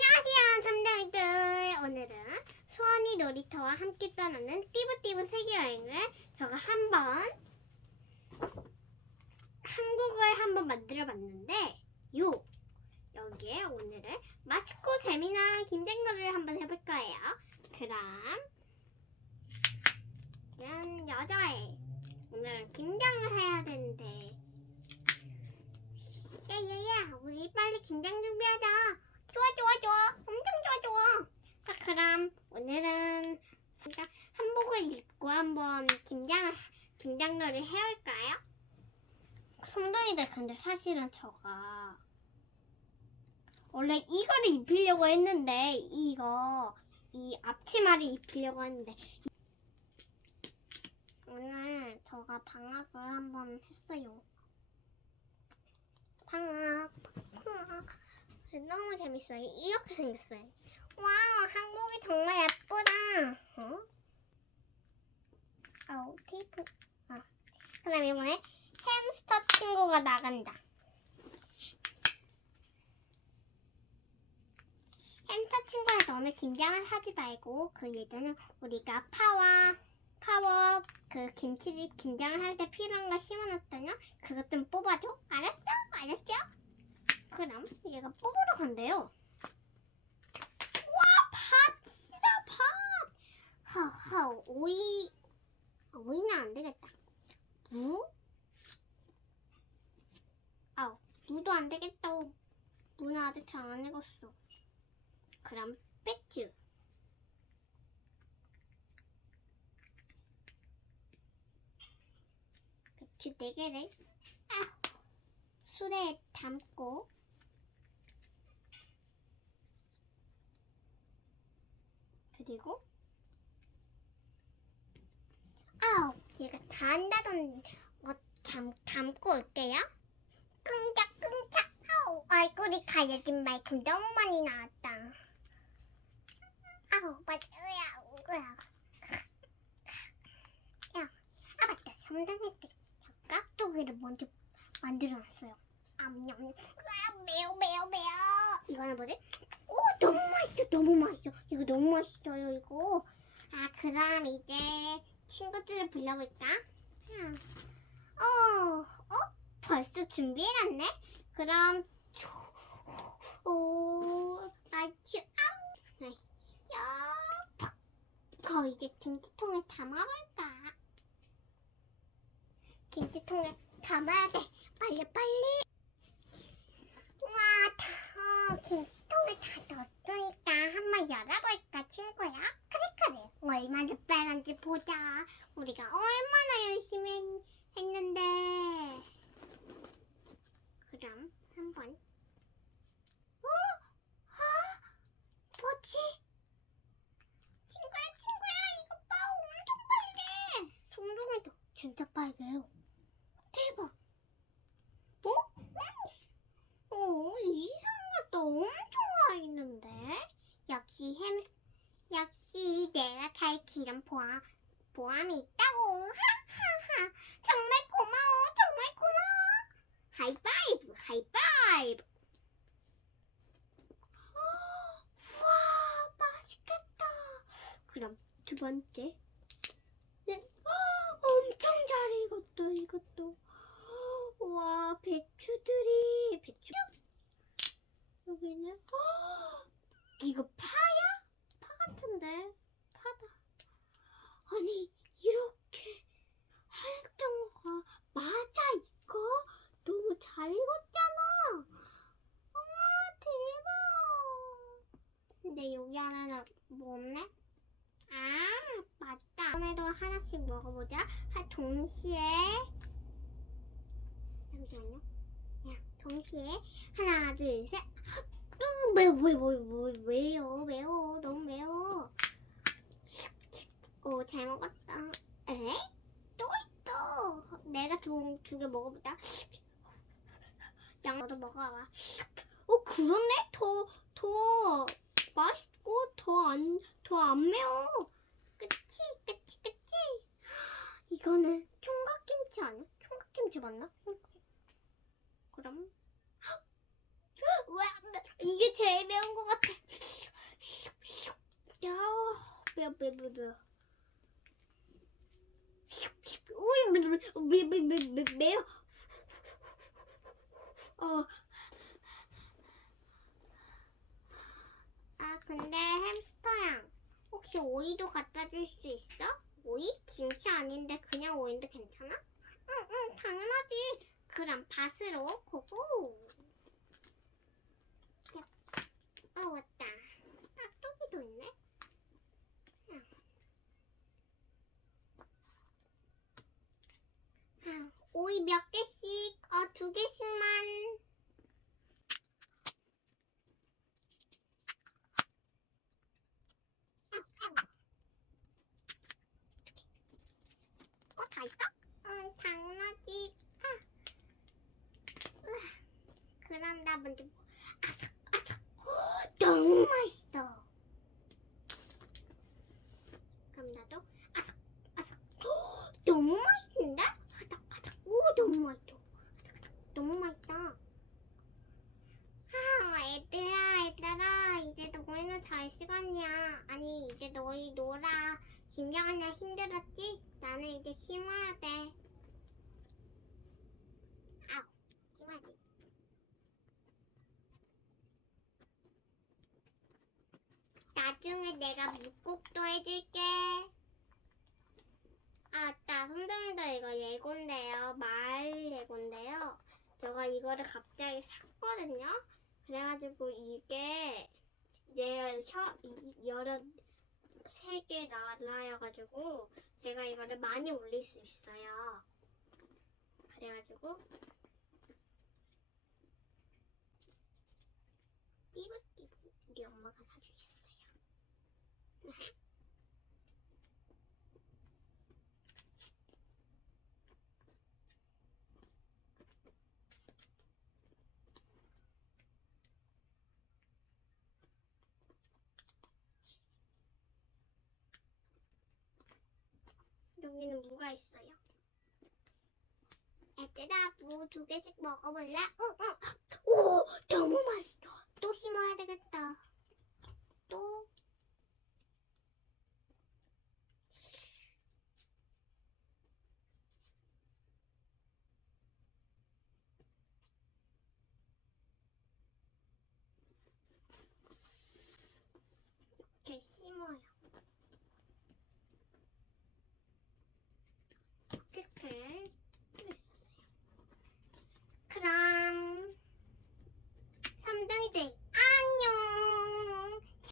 안녕하세요, 삼둥이들. 오늘은 수원이 놀이터와 함께 떠나는 띠부띠부 세계 여행을 제가 한번 한국어에 한번 만들어 봤는데 요 여기에 오늘은 맛있고 재미난 김장놀이를 한번 해볼 거예요. 그럼 그럼 여자애 오늘은 김장을 해야 되는데 야야야 우리 빨리 김장 준비하자. 좋아 좋아 좋아. 엄청 좋아 좋아. 자 그럼 오늘은 잠깐 한복을 입고 한번 김장 김장놀이를 해볼까요? 손동이들 근데 사실은 저가 원래 이거를 입히려고 했는데 이거 이 앞치마를 입히려고 했는데 오늘 저가 방학을 한번 했어요. 방학 방학 너무 재밌어요. 이렇게 생겼어요. 와, 한국이 정말 예쁘다. 어? 아우, 테이프. 아, 그럼 이번에 햄스터 친구가 나간다. 햄스터 친구한테 오늘 김장을 하지 말고 그 예전에 우리가 파와 파워 그 김치 김장을 할 때 필요한 거 심어놨다면 그것 좀 뽑아줘. 알았어? 알았죠? 그럼 얘가 뽑으러 간대요. 와, 팥이다, 팥! 하하, 오이. 아, 오이는 안 되겠다. 무? 아우, 무도 안 되겠다. 무는 아직 잘 안 익었어. 그럼 배추. 배추 네 개를 아, 술에 담고 그리고. 아우 얘가 다 한다던 거 담, 담고 올게요. 끙짝끙짝 아우 얼굴이 가려진 만큼 너무 많이 나왔다. 아우 맞아야 우야. 야 아 맞다 성당할때 저 깍두기를 먼저 만들어놨어요. 암냠 아 매워 매워 매워. 이거는 뭐지? 오 너무 맛있어 이거 너무 맛있어요 이거 아 그럼 이제 친구들을 불러볼까? 음. 어, 어? 벌써 준비해놨네? 그럼 오 아주 아우 네. 야, 거 이제 김치통에 담아볼까? 김치통에 담아야 돼 빨리 빨리 와, 다, 어, 김치통에 다 넣었으니까 한번 열어볼까, 친구야? 그래, 그래. 빨간지 보자. 우리가 얼마나 열심히 했- 했는데. 그럼 한번. 어? 아, 뭐지? 친구야, 친구야, 이거 봐, 엄청 빨개. 종종이도 진짜 빨개요. 대박. 어? 음. 어, 이상하다. 엄청 와 있는데. 역시 햄, 역시 내가 잘 기른 보암, 보암이 있다고. 하하하. 정말 고마워. 정말 고마워. 하이파이브, 하이파이브. 와, 맛있겠다. 그럼 두 번째. 네. 아, 엄청 잘 익었다, 이것도. 와, 배추들이, 배추? 여기는, 헉, 이거? 파 같은데? 파다. 아니, 이렇게 하였던 거가, 맞아, 이거? 너무 잘 익었잖아. 아, 대박. 근데 여기 하나는 뭐 없네? 아, 맞다. 이번에도 하나씩 먹어보자. 하, 동시에. 잠시만요. 야, 동시에 하나, 둘, 셋. 으, 매워, 매워, 매워, 매워, 매워, 너무 매워. 오, 잘 먹었다. 에? 또 있어. 내가 두 개 먹어보자. 양 너도 먹어봐. 어, 그렇네. 더, 더 맛있고 더 안, 더 안 매워. 그치, 그치, 그치. 이거는 총각김치 아니야? 총각김치 맞나? 그럼 와 이게 제일 매운 것 같아. 매워 매워 매워 매워 오이 매워 어. 아 근데 햄스터양 혹시 오이도 갖다 줄 수 있어? 오이? 김치 아닌데 그냥 오이인데 괜찮아? 응응 당연하지 그럼 밭으로 고고 자, 어 왔다 깍두기도 있네 응. 아, 오이 몇 개씩? 어 두 개씩만 어, 다 있어? 응, 당연하지. 아. 으아. 나 먼저 뭐- 아삭 아삭. 오, 너무 맛있어. 그럼 나도 아삭 아삭. 오, 너무 맛있는데? 아삭 아삭. 오, 너무 맛있어. 아삭, 아삭. 너무 맛있다. 아, 얘들아, 얘들아, 이제 너희는 잘 시간이야. 아니, 이제 너희 놀아. 김장하냐 힘들었지? 나는 이제 심어야 돼. 아우, 심하지. 나중에 내가 묵국도 해줄게. 아, 맞다. 선생님도 이거 예고인데요. 말 예고인데요. 제가 이거를 갑자기 샀거든요. 그래가지고 이게 이제 셔, 이- 여러 세 개 나라여가지고 제가 이거를 많이 올릴 수 있어요. 그래가지고 띠부띠부 우리 엄마가 사주셨어요. 여기는 무가 있어요. 얘들아, 무 두 개씩 먹어볼래? 응, 응. 오, 너무 맛있어. 또 심어야 되겠다. 学习模样